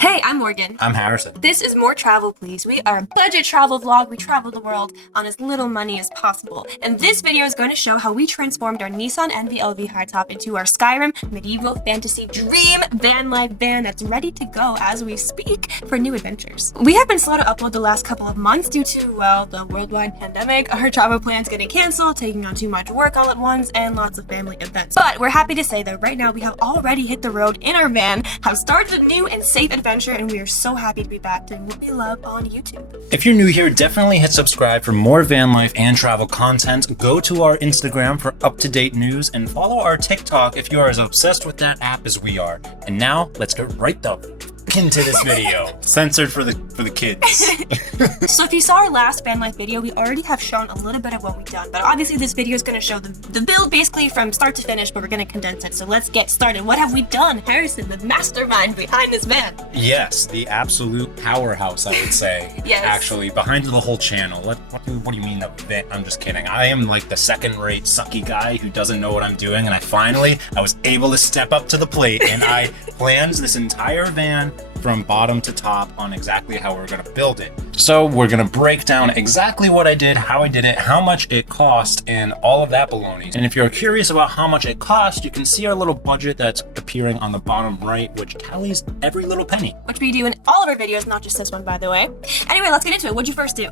Hey, I'm Morgan. I'm Harrison. This is More Travel Please. We are a budget travel vlog. We travel the world on as little money as possible. And this video is going to show how we transformed our Nissan Envy LV high-top into our Skyrim Medieval Fantasy Dream Vanlife van that's ready to go as we speak for new adventures. We have been slow to upload the last couple of months due to, well, the worldwide pandemic, our travel plans getting canceled, taking on too much work all at once, and lots of family events. But we're happy to say that right now we have already hit the road in our van, have started a new and safe adventure, and we are so happy to be back doing what we love on YouTube. If you're new here, definitely hit subscribe for more van life and travel content. Go to our Instagram for up-to-date news and follow our TikTok if you are as obsessed with that app as we are. And now let's get right into this video. Censored for the kids. So if you saw our last van life video, we already have shown a little bit of what we've done, but obviously this video is going to show the build basically from start to finish, but we're going to condense it. So let's get started. What have we done? Harrison, the mastermind behind this van. Yes, the absolute powerhouse, I would say. Yes. Actually, behind the whole channel. What do you mean that? I'm just kidding. I am like the second-rate sucky guy who doesn't know what I'm doing, and I was able to step up to the plate, and I planned this entire van from bottom to top on exactly how we're going to build it. So we're going to break down exactly what I did, how I did it, how much it cost, and all of that baloney. And if you're curious about how much it cost, you can see our little budget that's appearing on the bottom right, which tallies every little penny. Which we do in all of our videos, not just this one, by the way. Anyway, let's get into it. What'd you first do?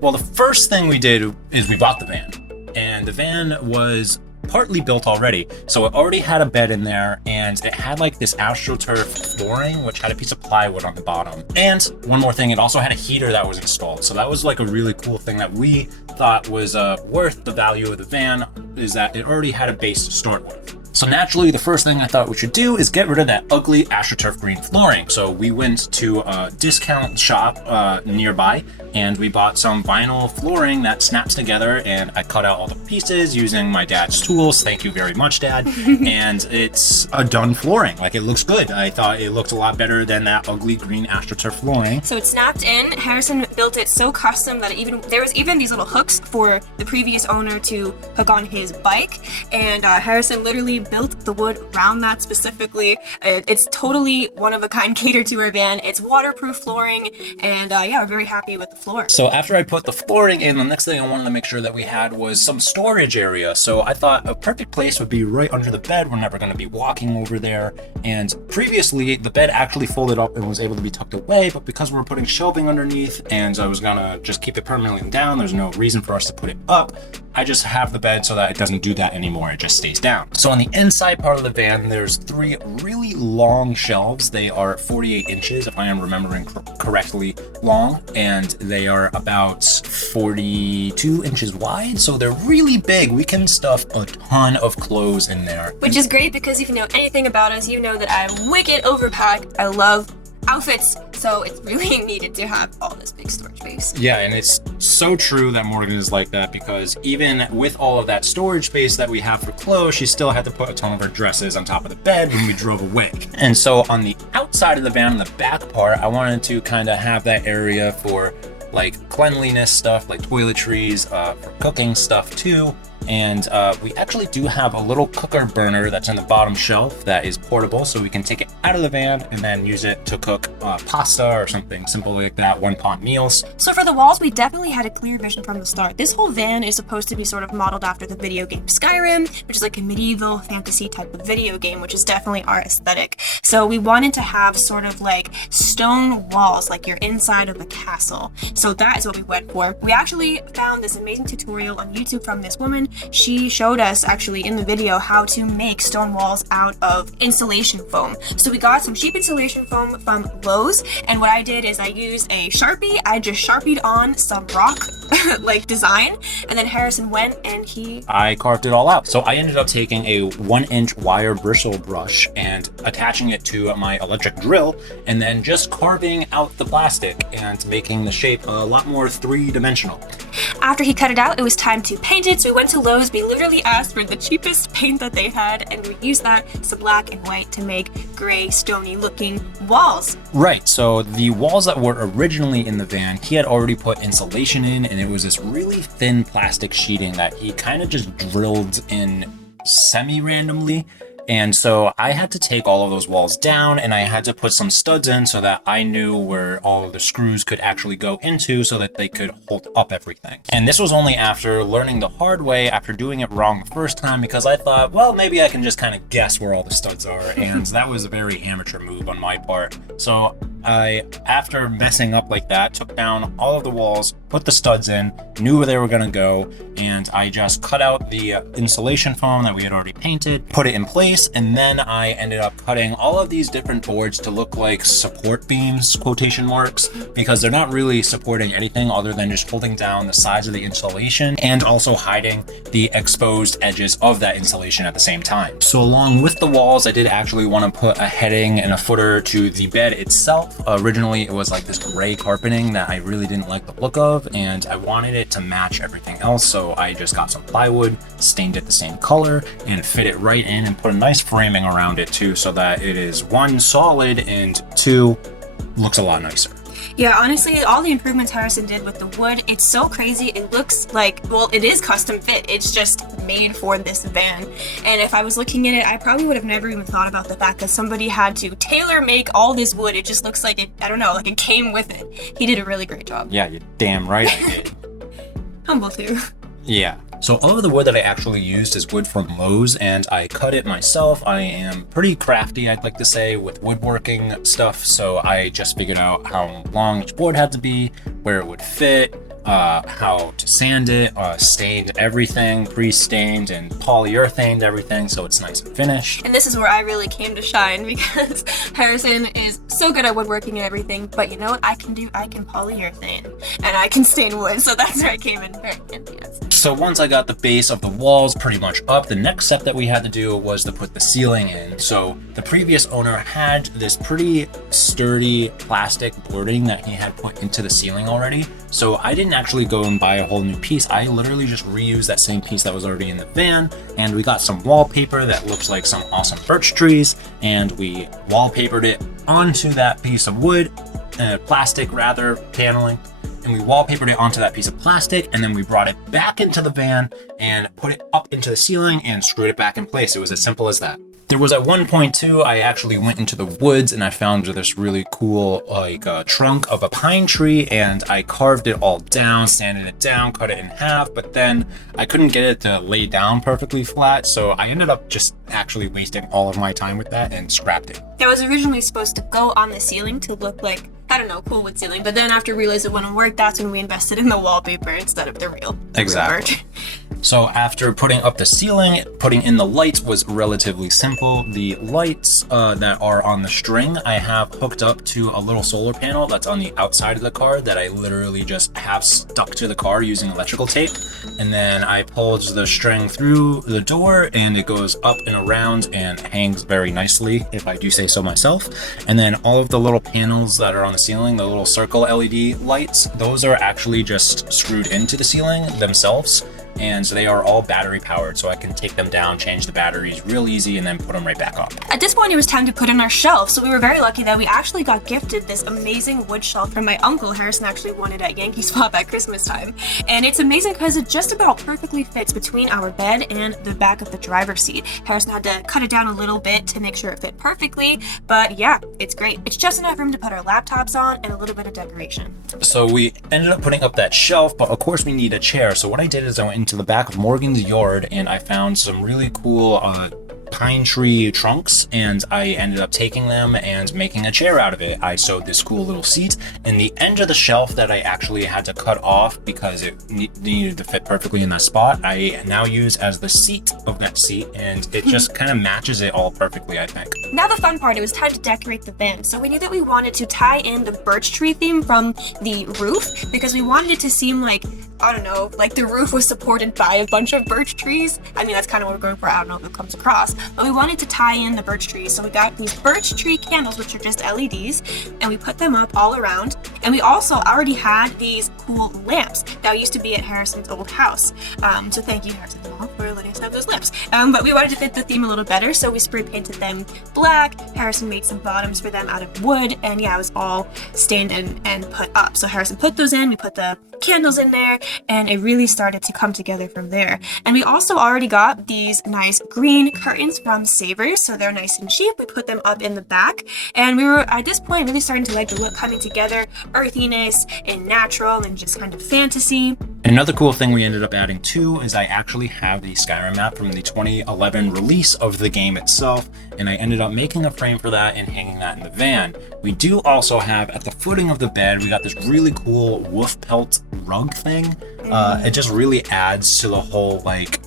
Well, the first thing we did is we bought the van. And the van was partly built already, so it already had a bed in there, and it had like this astroturf flooring which had a piece of plywood on the bottom. And one more thing, it also had a heater that was installed, so that was like a really cool thing that we thought was worth the value of the van, is that it already had a base to start with. So naturally, the first thing I thought we should do is get rid of that ugly astroturf green flooring. So we went to a discount shop nearby, and we bought some vinyl flooring that snaps together, and I cut out all the pieces using my dad's tools. Thank you very much, Dad. And it's a done flooring. Like, it looks good. I thought it looked a lot better than that ugly green astroturf flooring. So it snapped in. Harrison built it so custom that there was even these little hooks for the previous owner to hook on his bike, and Harrison literally built the wood around that specifically. It's totally one-of-a-kind catered to our van. It's waterproof flooring, and yeah, we're very happy with the floor. So after I put the flooring in, the next thing I wanted to make sure that we had was some storage area. So I thought a perfect place would be right under the bed. We're never going to be walking over there. And previously, the bed actually folded up and was able to be tucked away, but because we're putting shelving underneath and I was going to just keep it permanently down, there's no reason for us to put it up. I just have the bed so that it doesn't do that anymore. It just stays down. So on the inside part of the van, there's 3 really long shelves. They are 48 inches, if I am remembering correctly, long, and they are about 42 inches wide. So they're really big. We can stuff a ton of clothes in there. Which is great because if you know anything about us, you know that I'm wicked overpacked. I love outfits, so it's really needed to have all this big storage space. Yeah, and it's so true that Morgan is like that, because even with all of that storage space that we have for clothes, she still had to put a ton of her dresses on top of the bed when we drove away. And so on the outside of the van, on the back part, I wanted to kind of have that area for like cleanliness stuff, like toiletries, for cooking stuff too. And we actually do have a little cooker burner that's in the bottom shelf that is portable, so we can take it out of the van and then use it to cook pasta or something simple like that, one-pot meals. So for the walls, we definitely had a clear vision from the start. This whole van is supposed to be sort of modeled after the video game Skyrim, which is like a medieval fantasy type of video game, which is definitely our aesthetic. So we wanted to have sort of like stone walls, like you're inside of a castle. So that is what we went for. We actually found this amazing tutorial on YouTube from this woman. She showed us actually in the video how to make stone walls out of insulation foam. So we got some cheap insulation foam from Lowe's, and what I did is I used a Sharpie. I just Sharpied on some rock like design, and then Harrison went and I carved it all out. So I ended up taking a 1-inch wire bristle brush and attaching it to my electric drill, and then just carving out the plastic and making the shape a lot more 3-dimensional. After he cut it out, it was time to paint it. So we went to Lowe's. We literally asked for the cheapest paint that they had, and we used that, some black and white, to make gray, stony looking walls. Right, so the walls that were originally in the van, he had already put insulation in, and it was this really thin plastic sheeting that he kind of just drilled in semi-randomly. And so I had to take all of those walls down, and I had to put some studs in so that I knew where all of the screws could actually go into so that they could hold up everything. And this was only after learning the hard way, after doing it wrong the first time, because I thought, well, maybe I can just kind of guess where all the studs are. And that was a very amateur move on my part. So I, after messing up like that, took down all of the walls, put the studs in, knew where they were gonna go, and I just cut out the insulation foam that we had already painted, put it in place, and then I ended up cutting all of these different boards to look like support beams, quotation marks, because they're not really supporting anything other than just holding down the sides of the insulation and also hiding the exposed edges of that insulation at the same time. So along with the walls, I did actually want to put a heading and a footer to the bed itself. Originally, it was like this gray carpeting that I really didn't like the look of, and I wanted it to match everything else, so I just got some plywood, stained it the same color, and fit it right in and put a nice framing around it too, so that it is one, solid, and two, looks a lot nicer. Yeah, honestly, all the improvements Harrison did with the wood, it's so crazy. It looks like, well, it is custom fit. It's just made for this van. And if I was looking at it, I probably would have never even thought about the fact that somebody had to tailor make all this wood. It just looks like it, I don't know, like it came with it. He did a really great job. Yeah, you're damn right I did. Humble too. Yeah. So all of the wood that I actually used is wood from Lowe's, and I cut it myself. I am pretty crafty, I'd like to say, with woodworking stuff, so I just figured out how long each board had to be, where it would fit, how to sand it, stained everything, pre-stained and polyurethaned everything so it's nice and finished. And this is where I really came to shine, because Harrison is so good at woodworking and everything, but you know what I can do? I can polyurethane and I can stain wood, so that's where I came in very handy. So once I got the base of the walls pretty much up, the next step that we had to do was to put the ceiling in. So the previous owner had this pretty sturdy plastic boarding that he had put into the ceiling already. So I didn't actually go and buy a whole new piece. I literally just reused that same piece that was already in the van, and we got some wallpaper that looks like some awesome birch trees, and we wallpapered it onto that piece of wood, plastic rather, paneling. And we wallpapered it onto that piece of plastic, and then we brought it back into the van and put it up into the ceiling and screwed it back in place. It was as simple as that. There was at one point too, I actually went into the woods and I found this really cool trunk of a pine tree, and I carved it all down, sanded it down, cut it in half, but then I couldn't get it to lay down perfectly flat, so I ended up just actually wasting all of my time with that and scrapped it. That was originally supposed to go on the ceiling to look like, I don't know, cool wood ceiling, but then after we realized it wouldn't work, that's when we invested in the wallpaper instead of the real. Exactly. So after putting up the ceiling, putting in the lights was relatively simple. The lights that are on the string, I have hooked up to a little solar panel that's on the outside of the car that I literally just have stuck to the car using electrical tape. And then I pulled the string through the door and it goes up and around and hangs very nicely, if I do say so myself. And then all of the little panels that are on the ceiling, the little circle LED lights, those are actually just screwed into the ceiling themselves. And so they are all battery powered, so I can take them down, change the batteries real easy, and then put them right back up. At this point, it was time to put in our shelf, so we were very lucky that we actually got gifted this amazing wood shelf from my uncle. Harrison actually won it at Yankee Swap at Christmas time. And it's amazing because it just about perfectly fits between our bed and the back of the driver's seat. Harrison had to cut it down a little bit to make sure it fit perfectly, but yeah, it's great. It's just enough room to put our laptops on and a little bit of decoration. So we ended up putting up that shelf, but of course we need a chair. So what I did is I went into the back of Morgan's yard and I found some really cool pine tree trunks, and I ended up taking them and making a chair out of it. I sewed this cool little seat in the end of the shelf that I actually had to cut off because it needed to fit perfectly in that spot. I now use as the seat of that seat, and it just kind of matches it all perfectly, I think. Now the fun part, it was time to decorate the van. So we knew that we wanted to tie in the birch tree theme from the roof because we wanted it to seem like, I don't know, like the roof was supported by a bunch of birch trees. I mean, that's kind of what we're going for. I don't know if it comes across, but we wanted to tie in the birch trees. So we got these birch tree candles, which are just LEDs, and we put them up all around. And we also already had these cool lamps that used to be at Harrison's old house. So thank you, Harrison. for letting us have those lips. But we wanted to fit the theme a little better, so we spray painted them black. Harrison made some bottoms for them out of wood, and yeah, it was all stained and put up. So Harrison put those in, we put the candles in there, and it really started to come together from there. And we also already got these nice green curtains from Savers, so they're nice and cheap. We put them up in the back, and we were at this point really starting to like the look coming together, earthiness and natural and just kind of fantasy. Another cool thing we ended up adding too is I actually have the Skyrim map from the 2011 release of the game itself, and I ended up making a frame for that and hanging that in the van. We do also have at the footing of the bed, we got this really cool wolf pelt rug thing. It just really adds to the whole like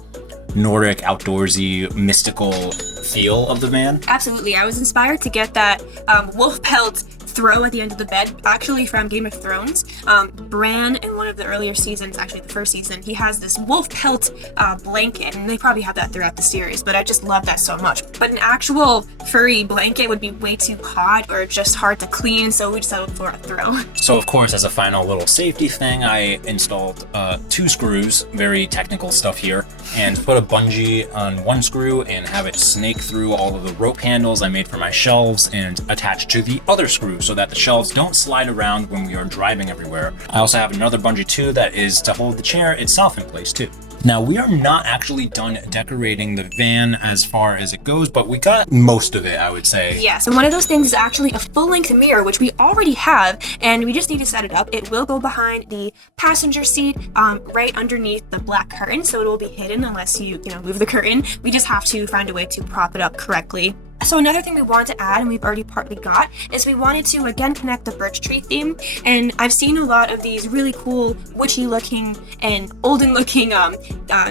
Nordic, outdoorsy, mystical feel of the van. Absolutely. I was inspired to get that wolf pelt throw at the end of the bed, actually from Game of Thrones. Bran, in one of the earlier seasons, actually the first season, he has this wolf pelt blanket, and they probably have that throughout the series, but I just love that so much. But an actual furry blanket would be way too hot or just hard to clean, so we just settled for a throw. So of course, as a final little safety thing, I installed 2 screws, very technical stuff here, and put a bungee on one screw and have it snake through all of the rope handles I made for my shelves and attach to the other screw so that the shelves don't slide around when we are driving everywhere. I also have another bungee too that is to hold the chair itself in place too. Now, we are not actually done decorating the van as far as it goes, but we got most of it, I would say. Yeah, so one of those things is actually a full-length mirror, which we already have, and we just need to set it up. It will go behind the passenger seat, right underneath the black curtain, so it will be hidden unless you move the curtain. We just have to find a way to prop it up correctly. So another thing we want to add, and we've already partly got, is we wanted to again connect the birch tree theme. And I've seen a lot of these really cool witchy looking and olden looking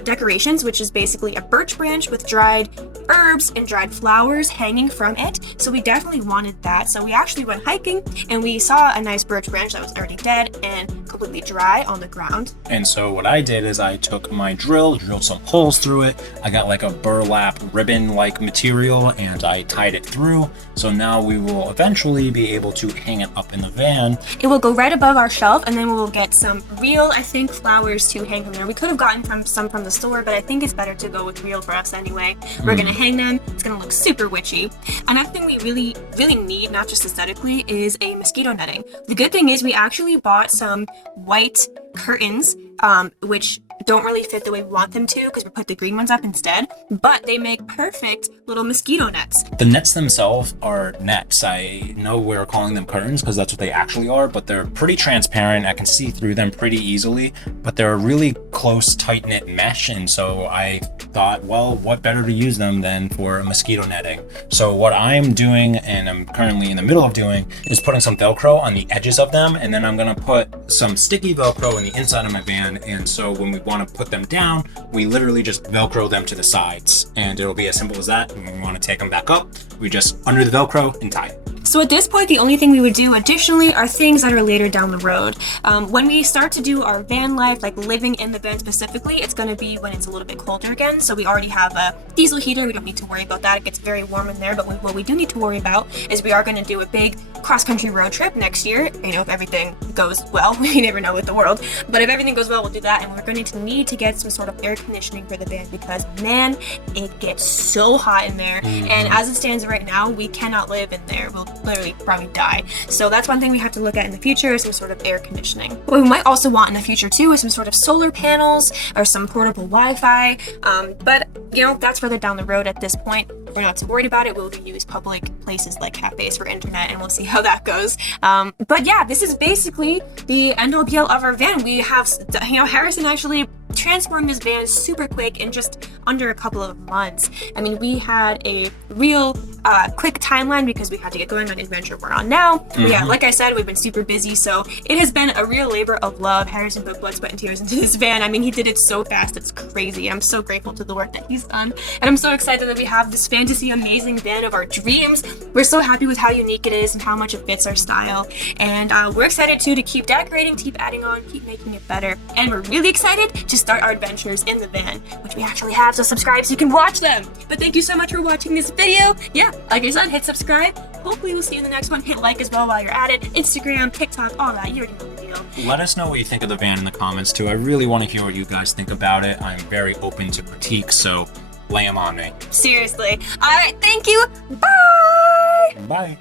decorations, which is basically a birch branch with dried herbs and dried flowers hanging from it. So we definitely wanted that. So we actually went hiking and we saw a nice birch branch that was already dead and completely dry on the ground. And so what I did is I took my drill, drilled some holes through it. I got like a burlap ribbon like material and I tied it through. So now we will eventually be able to hang it up in the van. It will go right above our shelf, and then we will get some real, I think, flowers to hang from there. We could have gotten some from the store, but I think it's better to go with real for us anyway. We're gonna hang them. It's gonna look super witchy. Another thing we really need, not just aesthetically, is a mosquito netting. The good thing is we actually bought some white curtains, which don't really fit the way we want them to because we put the green ones up instead, but they make perfect little mosquito nets. The nets themselves are nets. I know we're calling them curtains because that's what they actually are, but they're pretty transparent. I can see through them pretty easily, but they're a really close, tight-knit mesh, and so I thought, well, what better to use them than for mosquito netting? So what I'm doing, and I'm currently in the middle of doing, is putting some Velcro on the edges of them, and then I'm gonna put some sticky Velcro in the inside of my van, and so when we want to put them down, we literally just Velcro them to the sides, and it'll be as simple as that. And when we want to take them back up, we just undo the Velcro and tie it. So at this point, the only thing we would do additionally are things that are later down the road. When we start to do our van life, like living in the van specifically, it's going to be when it's a little bit colder again. So we already have a diesel heater. We don't need to worry about that. It gets very warm in there. But what we do need to worry about is we are going to do a big cross-country road trip next year. If everything goes well. We never know with the world. But if everything goes well, we'll do that. And we're going to need to get some sort of air conditioning for the van because, man, it gets so hot in there. And as it stands right now, we cannot live in there. We'll literally probably die. So that's one thing we have to look at in the future is some sort of air conditioning. What we might also want in the future too is some sort of solar panels or some portable Wi-Fi. But that's further down the road at this point. We're not too worried about it. We'll use public places like cafes for internet and we'll see how that goes. But yeah, this is basically the end all be all of our van. We have, Harrison actually transformed this van super quick in just under a couple of months. I mean, we had a real quick timeline because we had to get going on the adventure we're on now. Yeah, like I said, we've been super busy, so it has been a real labor of love. Harrison put blood, sweat, and tears into this van. I mean, he did it so fast, it's crazy. I'm so grateful to the work that he's done, and I'm so excited that we have this fantasy amazing van of our dreams. We're so happy with how unique it is and how much it fits our style, and we're excited too to keep decorating, keep adding on, keep making it better, and we're really excited to start our adventures in the van, which we actually have, so subscribe so you can watch them. But thank you so much for watching this video. Yeah, like I said, hit subscribe. Hopefully we'll see you in the next one. Hit like as well while you're at it. Instagram, TikTok, all that. You already know the deal. deal. Let us know what you think of the van in the comments too. I really want to hear what you guys think about it. I'm very open to critiques, so lay them on me. Seriously. All right, thank you. Bye. Bye.